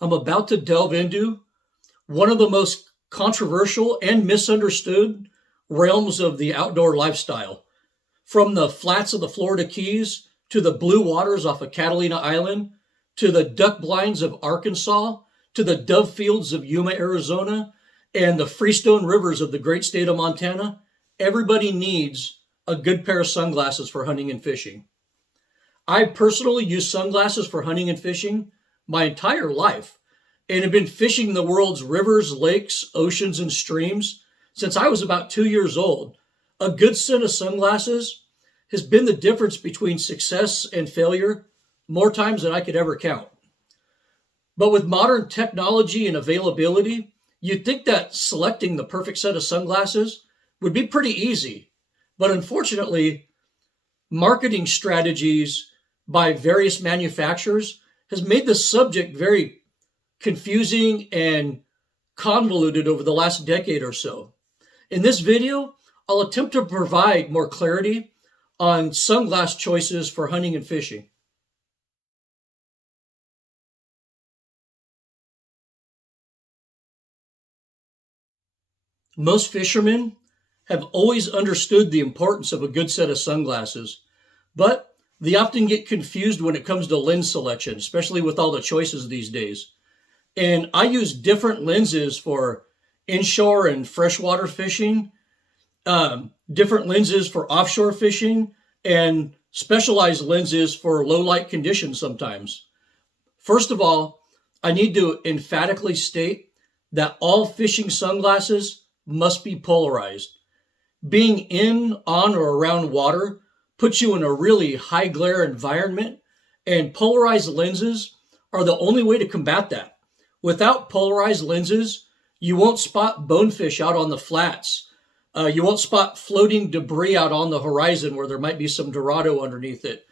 I'm about to delve into one of the most controversial and misunderstood realms of the outdoor lifestyle. From the flats of the Florida Keys to the blue waters off of Catalina Island to the duck blinds of Arkansas to the dove fields of Yuma, Arizona, and the freestone rivers of the great state of Montana, everybody needs a good pair of sunglasses for hunting and fishing. I personally use sunglasses for hunting and fishing my entire life and have been fishing the world's rivers, lakes, oceans, and streams since I was about 2 years old. A good set of sunglasses has been the difference between success and failure more times than I could ever count. But with modern technology and availability, you'd think that selecting the perfect set of sunglasses would be pretty easy. But unfortunately, marketing strategies by various manufacturers has made the subject very confusing and convoluted over the last decade or so. In this video, I'll attempt to provide more clarity on sunglass choices for hunting and fishing. Most fishermen have always understood the importance of a good set of sunglasses, but they often get confused when it comes to lens selection, especially with all the choices these days. And I use different lenses for inshore and freshwater fishing, different lenses for offshore fishing, and specialized lenses for low light conditions sometimes. First of all, I need to emphatically state that all fishing sunglasses must be polarized. Being in, on, or around water puts you in a really high glare environment, and polarized lenses are the only way to combat that. Without polarized lenses, you won't spot bonefish out on the flats. You won't spot floating debris out on the horizon where there might be some Dorado underneath it.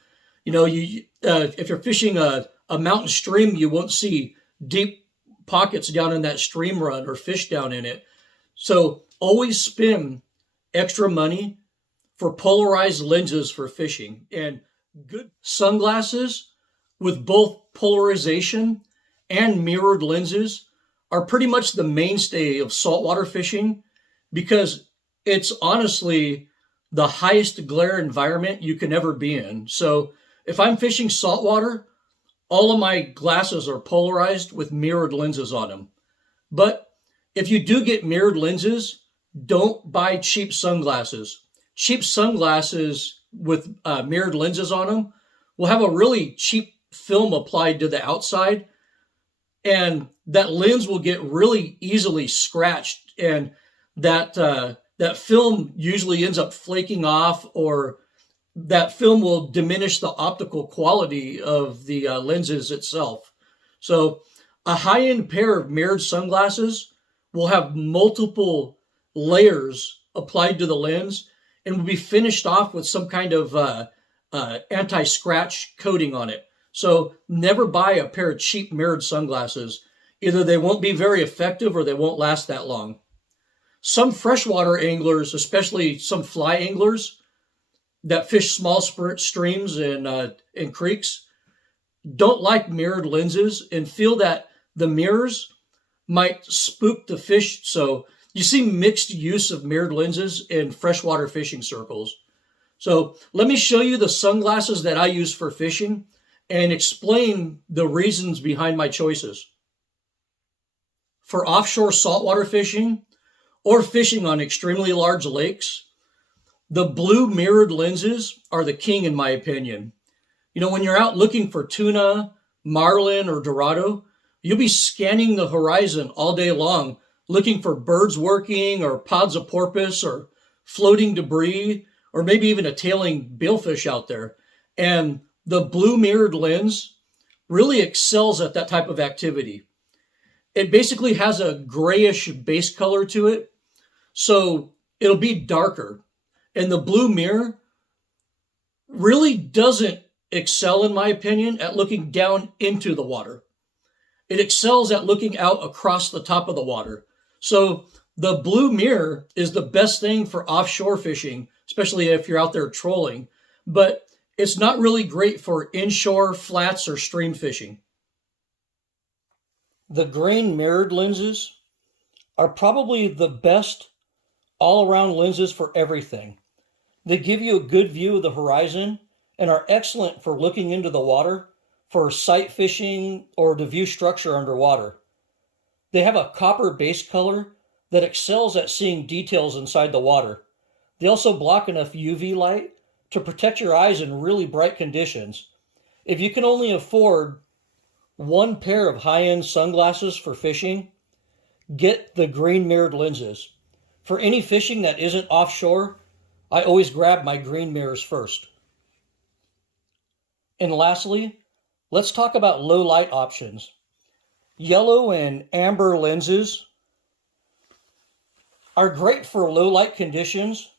If you're fishing a mountain stream, you won't see deep pockets down in that stream run or fish down in it. So always spend extra money for polarized lenses for fishing. And good sunglasses with both polarization and mirrored lenses are pretty much the mainstay of saltwater fishing because it's honestly the highest glare environment you can ever be in. So if I'm fishing saltwater, all of my glasses are polarized with mirrored lenses on them. But if you do get mirrored lenses, don't buy cheap sunglasses. Cheap sunglasses with mirrored lenses on them will have a really cheap film applied to the outside, and that lens will get really easily scratched, and that film usually ends up flaking off, or that film will diminish the optical quality of the lenses itself. So a high-end pair of mirrored sunglasses will have multiple layers applied to the lens and will be finished off with some kind of anti-scratch coating on it. So never buy a pair of cheap mirrored sunglasses. Either they won't be very effective or they won't last that long. Some freshwater anglers, especially some fly anglers that fish small streams and creeks, don't like mirrored lenses and feel that the mirrors might spook the fish. So you see mixed use of mirrored lenses in freshwater fishing circles. So let me show you the sunglasses that I use for fishing and explain the reasons behind my choices. For offshore saltwater fishing or fishing on extremely large lakes, the blue mirrored lenses are the king in my opinion. When you're out looking for tuna, marlin, or Dorado, you'll be scanning the horizon all day long, looking for birds working or pods of porpoise or floating debris, or maybe even a tailing billfish out there. And the blue mirrored lens really excels at that type of activity. It basically has a grayish base color to it, so it'll be darker. And the blue mirror really doesn't excel, in my opinion, at looking down into the water. It excels at looking out across the top of the water. So the blue mirror is the best thing for offshore fishing, especially if you're out there trolling, but it's not really great for inshore flats or stream fishing. The grain mirrored lenses are probably the best all around lenses for everything. They give you a good view of the horizon and are excellent for looking into the water, for sight fishing, or to view structure underwater. They have a copper base color that excels at seeing details inside the water. They also block enough UV light to protect your eyes in really bright conditions. If you can only afford one pair of high-end sunglasses for fishing, get the green mirrored lenses. For any fishing that isn't offshore, I always grab my green mirrors first. And lastly, let's talk about low light options. Yellow and amber lenses are great for low light conditions,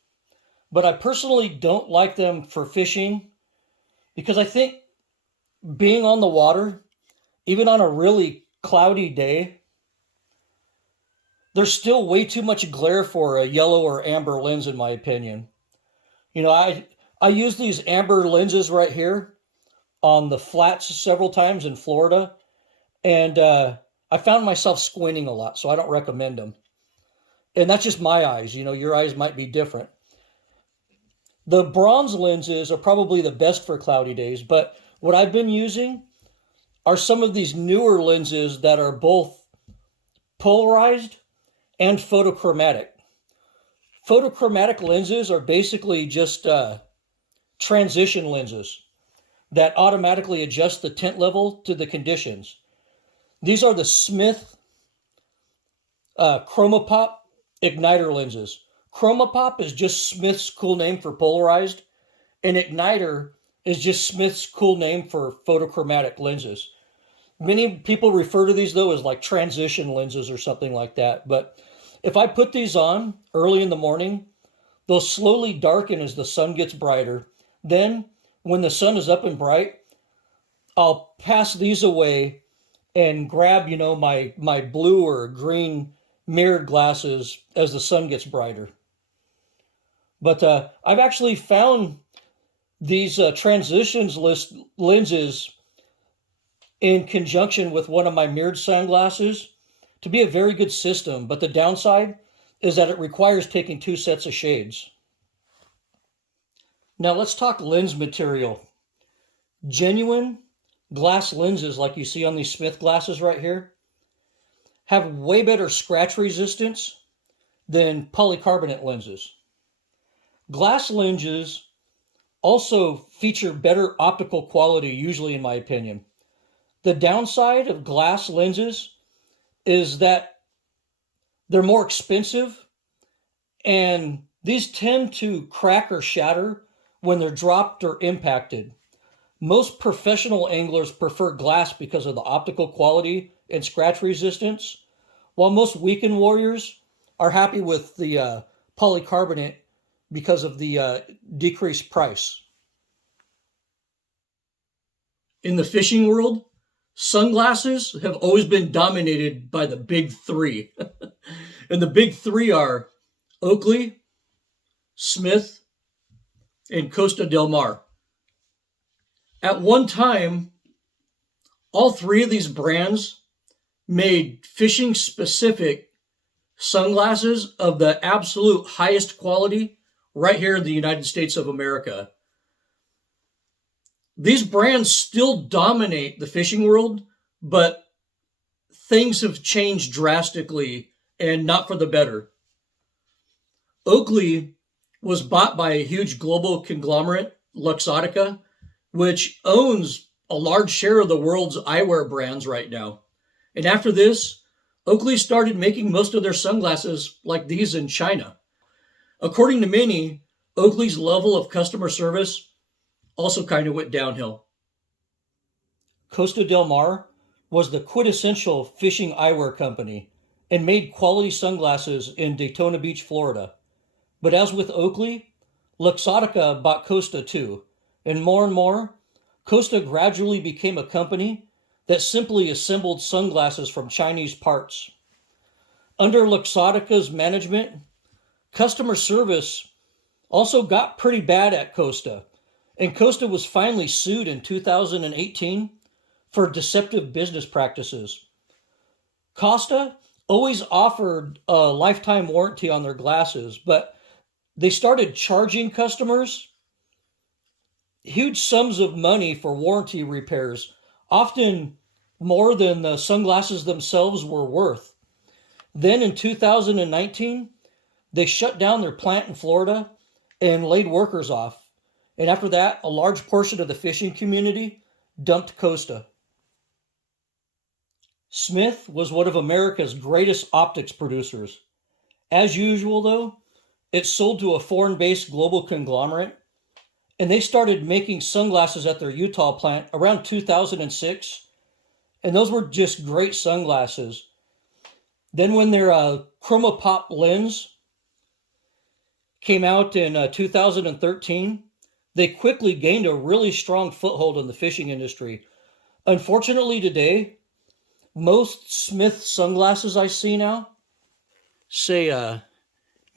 but I personally don't like them for fishing because I think being on the water, even on a really cloudy day, there's still way too much glare for a yellow or amber lens, in my opinion. You know, I use these amber lenses right here on the flats several times in Florida, and I found myself squinting a lot, so I don't recommend them. And that's just my eyes. You know, your eyes might be different. The bronze lenses are probably the best for cloudy days, but what I've been using are some of these newer lenses that are both polarized and photochromatic. Photochromatic lenses are basically just transition lenses that automatically adjust the tint level to the conditions. These are the Smith Chromapop Igniter lenses. Chromapop is just Smith's cool name for polarized, and Igniter is just Smith's cool name for photochromatic lenses. Many people refer to these though as like transition lenses or something like that. But if I put these on early in the morning, they'll slowly darken as the sun gets brighter. Then when the sun is up and bright, I'll pass these away and grab, my blue or green mirrored glasses as the sun gets brighter. But I've actually found these lenses in conjunction with one of my mirrored sunglasses to be a very good system. But the downside is that it requires taking two sets of shades. Now let's talk lens material. Genuine glass lenses like you see on these Smith glasses right here have way better scratch resistance than polycarbonate lenses. Glass lenses also feature better optical quality, usually in my opinion. The downside of glass lenses is that they're more expensive and these tend to crack or shatter when they're dropped or impacted. Most professional anglers prefer glass because of the optical quality and scratch resistance, while most weekend warriors are happy with the polycarbonate because of the decreased price. In the fishing world, sunglasses have always been dominated by the big three. And the big three are Oakley, Smith, and Costa del Mar. At one time, all three of these brands made fishing specific sunglasses of the absolute highest quality right here in the United States of America. These brands still dominate the fishing world, but things have changed drastically and not for the better. Oakley was bought by a huge global conglomerate, Luxottica, which owns a large share of the world's eyewear brands right now. And after this, Oakley started making most of their sunglasses like these in China. According to many, Oakley's level of customer service also kind of went downhill. Costa del Mar was the quintessential fishing eyewear company and made quality sunglasses in Daytona Beach, Florida. But as with Oakley, Luxottica bought Costa too, and more, Costa gradually became a company that simply assembled sunglasses from Chinese parts. Under Luxottica's management, customer service also got pretty bad at Costa, and Costa was finally sued in 2018 for deceptive business practices. Costa always offered a lifetime warranty on their glasses, but they started charging customers huge sums of money for warranty repairs, often more than the sunglasses themselves were worth. Then in 2019, they shut down their plant in Florida and laid workers off. And after that, a large portion of the fishing community dumped Costa. Smith was one of America's greatest optics producers. As usual, though, it sold to a foreign based global conglomerate, and they started making sunglasses at their Utah plant around 2006. And those were just great sunglasses. Then, when their Chromopop lens came out in 2013, they quickly gained a really strong foothold in the fishing industry. Unfortunately, today, most Smith sunglasses I see now say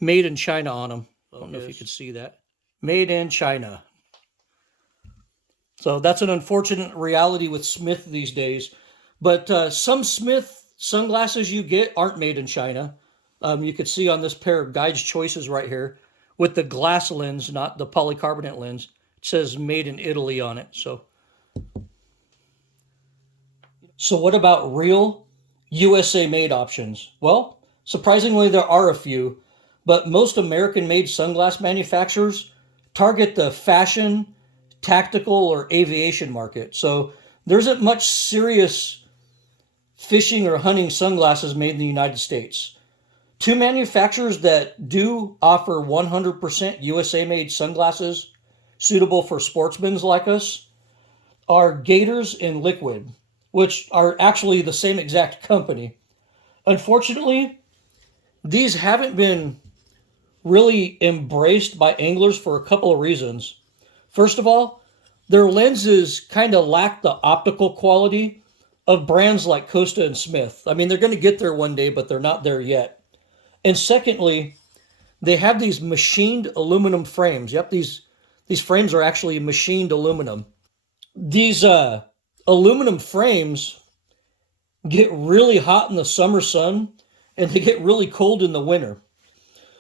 made in China on them. I don't know if you can see that. Made in China. So that's an unfortunate reality with Smith these days. But some Smith sunglasses you get aren't made in China. You could see on this pair of Guide's Choices right here with the glass lens, not the polycarbonate lens. It says made in Italy on it. So what about real USA made options? Well, surprisingly, there are a few, but most American made sunglass manufacturers target the fashion, tactical, or aviation market. So there isn't much serious fishing or hunting sunglasses made in the United States. Two manufacturers that do offer 100% USA made sunglasses suitable for sportsmen like us are Gators and Liquid, which are actually the same exact company. Unfortunately, these haven't been really embraced by anglers for a couple of reasons. First of all, their lenses kind of lack the optical quality of brands like Costa and Smith. I mean, they're going to get there one day, but they're not there yet. And secondly, they have these machined aluminum frames. Yep, these frames are actually machined aluminum. These aluminum frames get really hot in the summer sun and they get really cold in the winter.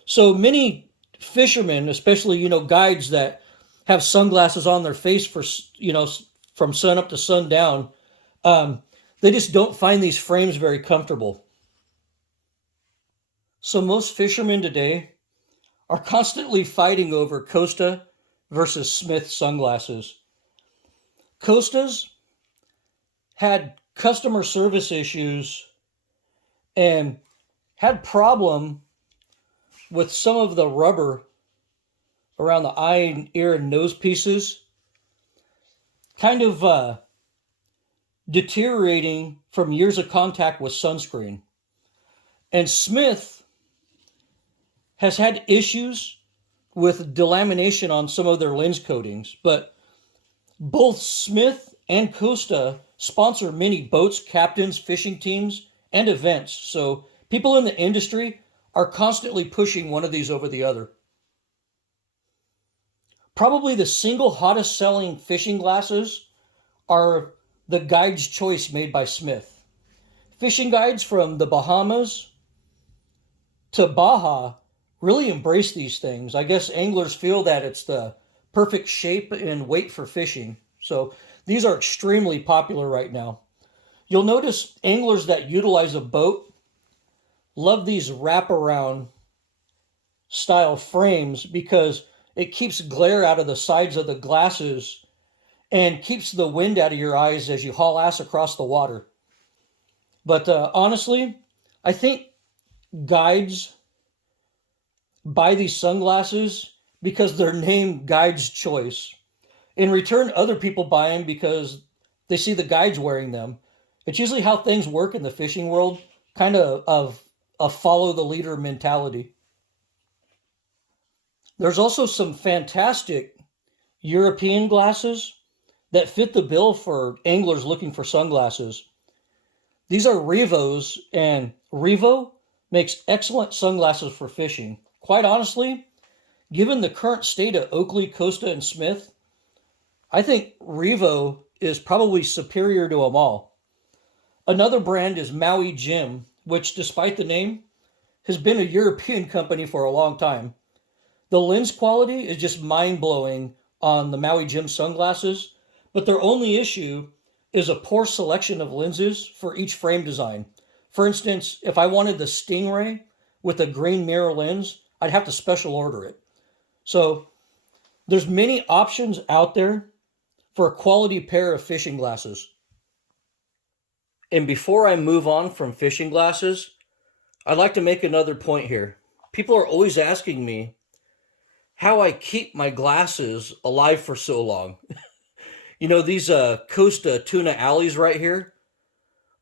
So many fishermen, especially, guides that have sunglasses on their face for, from sun up to sundown, they just don't find these frames very comfortable. So most fishermen today are constantly fighting over Costa versus Smith sunglasses. Costas had customer service issues and had problem with some of the rubber around the eye, ear, and nose pieces kind of deteriorating from years of contact with sunscreen. And Smith has had issues with delamination on some of their lens coatings, but both Smith and Costa sponsor many boats, captains, fishing teams, and events. So people in the industry are constantly pushing one of these over the other. Probably the single hottest selling fishing glasses are the Guide's Choice made by Smith. Fishing guides from the Bahamas to Baja really embrace these things. I guess anglers feel that it's the perfect shape and weight for fishing. So these are extremely popular right now. You'll notice anglers that utilize a boat love these wraparound style frames because it keeps glare out of the sides of the glasses and keeps the wind out of your eyes as you haul ass across the water. But honestly, I think guides buy these sunglasses because they're named Guide's Choice. In return, other people buy them because they see the guides wearing them. It's usually how things work in the fishing world, kind of a follow the leader mentality. There's also some fantastic European glasses that fit the bill for anglers looking for sunglasses. These are Revos, and Revo makes excellent sunglasses for fishing. Quite honestly, given the current state of Oakley, Costa, and Smith, I think Revo is probably superior to them all. Another brand is Maui Jim, which, despite the name, has been a European company for a long time. The lens quality is just mind blowing on the Maui Jim sunglasses, but their only issue is a poor selection of lenses for each frame design. For instance, if I wanted the Stingray with a green mirror lens, I'd have to special order it. So there's many options out there for a quality pair of fishing glasses. And before I move on from fishing glasses, I'd like to make another point here. People are always asking me how I keep my glasses alive for so long. These Costa Tuna Alleys right here,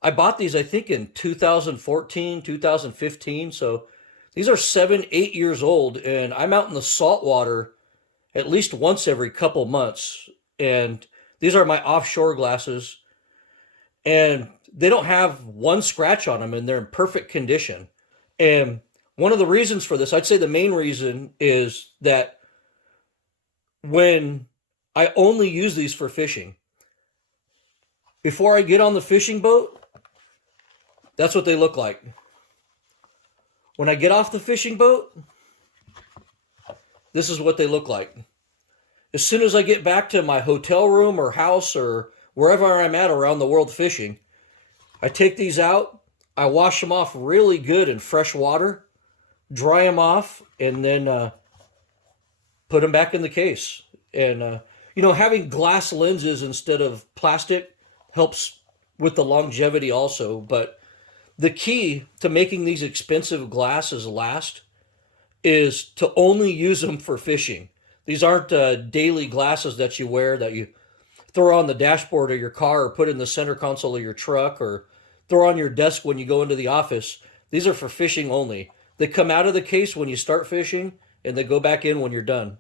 I bought these, I think, in 2014, 2015. So these are 7, 8 years old, and I'm out in the saltwater at least once every couple months. And these are my offshore glasses, and they don't have one scratch on them, and they're in perfect condition. And one of the reasons for this, I'd say the main reason, is that when I only use these for fishing, before I get on the fishing boat, that's what they look like. When I get off the fishing boat, this is what they look like. As soon as I get back to my hotel room or house or wherever I'm at around the world fishing, I take these out, I wash them off really good in fresh water, dry them off, and then put them back in the case. And, having glass lenses instead of plastic helps with the longevity also. But the key to making these expensive glasses last is to only use them for fishing. These aren't daily glasses that you wear, that you throw on the dashboard of your car or put in the center console of your truck or throw on your desk when you go into the office. These are for fishing only. They come out of the case when you start fishing, and they go back in when you're done.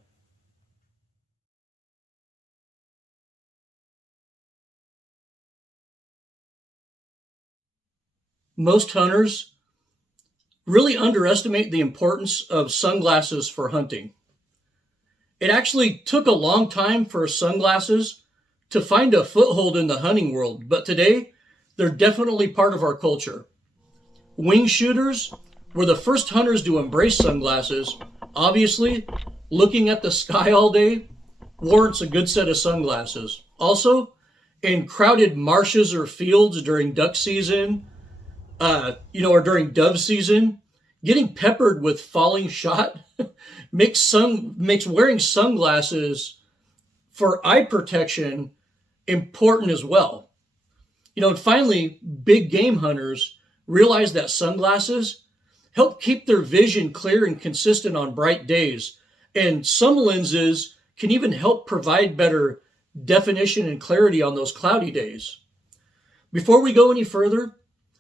Most hunters really underestimate the importance of sunglasses for hunting. It actually took a long time for sunglasses to find a foothold in the hunting world, but today they're definitely part of our culture. Wing shooters were the first hunters to embrace sunglasses. Obviously, looking at the sky all day warrants a good set of sunglasses. Also, in crowded marshes or fields during duck season, or during dove season, getting peppered with falling shot makes wearing sunglasses for eye protection important as well. And finally, big game hunters realize that sunglasses help keep their vision clear and consistent on bright days. And some lenses can even help provide better definition and clarity on those cloudy days. Before we go any further,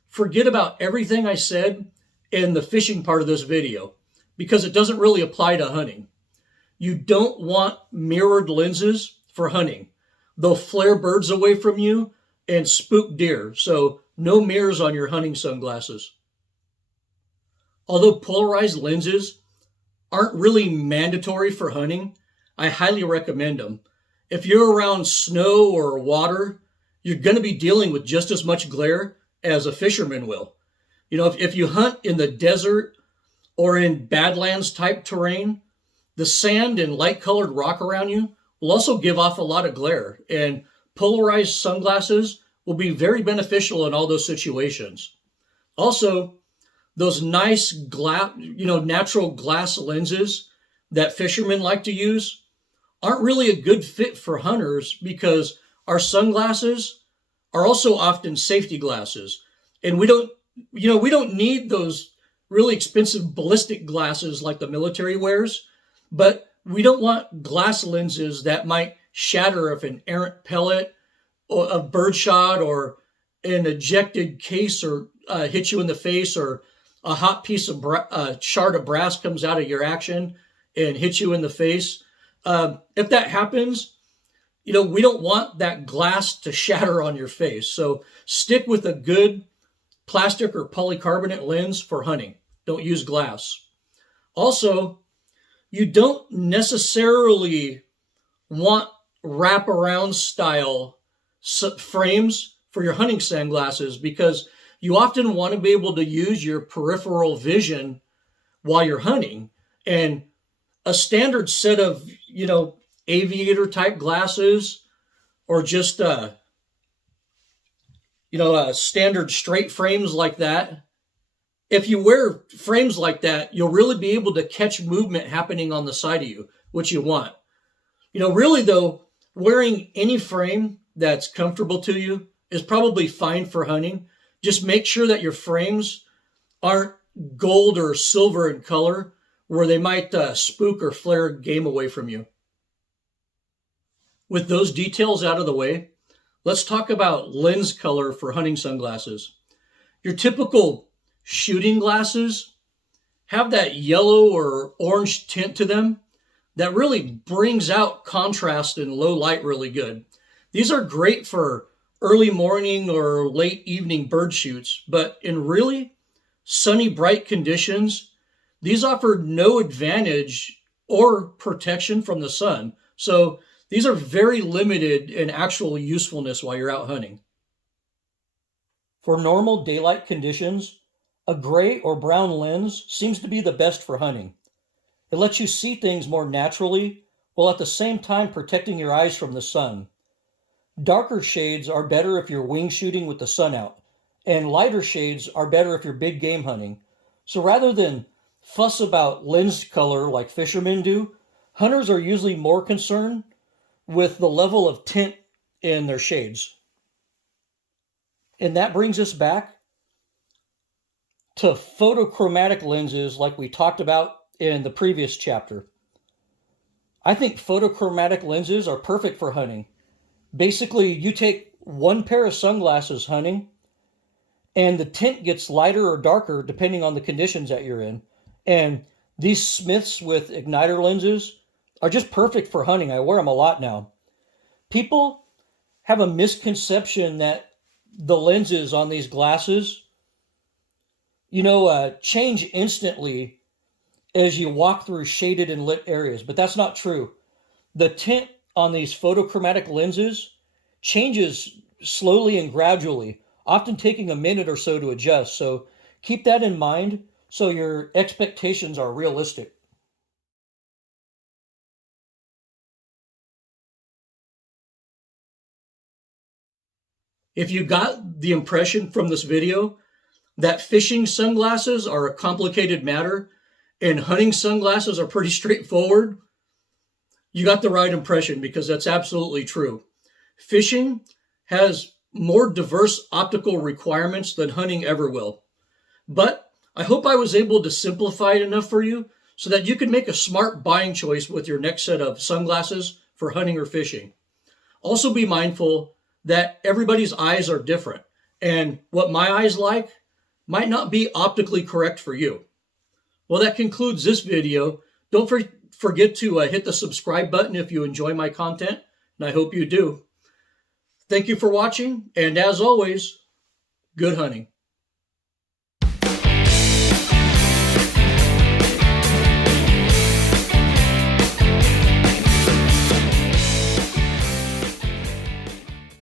forget about everything I said in the fishing part of this video, because it doesn't really apply to hunting. You don't want mirrored lenses for hunting. They'll flare birds away from you and spook deer, so no mirrors on your hunting sunglasses. Although polarized lenses aren't really mandatory for hunting, I highly recommend them. If you're around snow or water, you're going to be dealing with just as much glare as a fisherman will. If you hunt in the desert or in badlands type terrain, the sand and light colored rock around you will also give off a lot of glare, and polarized sunglasses will be very beneficial in all those situations. Also, those nice natural glass lenses that fishermen like to use aren't really a good fit for hunters, because our sunglasses are also often safety glasses, and we don't need those really expensive ballistic glasses like the military wears, but we don't want glass lenses that might shatter if an errant pellet or a birdshot or an ejected case or hit you in the face, or a hot piece of shard of brass comes out of your action and hits you in the face. If that happens, we don't want that glass to shatter on your face. So stick with a good plastic or polycarbonate lens for hunting. Don't use glass. Also, you don't necessarily want wraparound style frames for your hunting sunglasses, because you often want to be able to use your peripheral vision while you're hunting. And a standard set of, aviator type glasses, or just, standard straight frames like that. If you wear frames like that, you'll really be able to catch movement happening on the side of you, which you want. Really though, wearing any frame that's comfortable to you is probably fine for hunting. Just make sure that your frames aren't gold or silver in color, where they might spook or flare game away from you. With those details out of the way, let's talk about lens color for hunting sunglasses. Your typical shooting glasses have that yellow or orange tint to them that really brings out contrast in low light really good. These are great for early morning or late evening bird shoots, but in really sunny, bright conditions, these offer no advantage or protection from the sun. So these are very limited in actual usefulness while you're out hunting. For normal daylight conditions, a gray or brown lens seems to be the best for hunting. It lets you see things more naturally while at the same time protecting your eyes from the sun. Darker shades are better if you're wing shooting with the sun out, and lighter shades are better if you're big game hunting. So rather than fuss about lens color like fishermen do, hunters are usually more concerned with the level of tint in their shades. And that brings us back to photochromatic lenses like we talked about in the previous chapter. I think photochromatic lenses are perfect for hunting. Basically, you take one pair of sunglasses hunting, and the tint gets lighter or darker depending on the conditions that you're in. And these Smiths with igniter lenses are just perfect for hunting. I wear them a lot now. People have a misconception that the lenses on these glasses, change instantly as you walk through shaded and lit areas, but that's not true. The tint on these photochromatic lenses changes slowly and gradually, often taking a minute or so to adjust. So keep that in mind so your expectations are realistic. If you got the impression from this video that fishing sunglasses are a complicated matter and hunting sunglasses are pretty straightforward, you got the right impression, because that's absolutely true. Fishing has more diverse optical requirements than hunting ever will. But I hope I was able to simplify it enough for you so that you can make a smart buying choice with your next set of sunglasses for hunting or fishing. Also be mindful that everybody's eyes are different, and what my eyes like might not be optically correct for you. Well, that concludes this video. Don't forget to hit the subscribe button if you enjoy my content, and I hope you do. Thank you for watching, and as always, good hunting.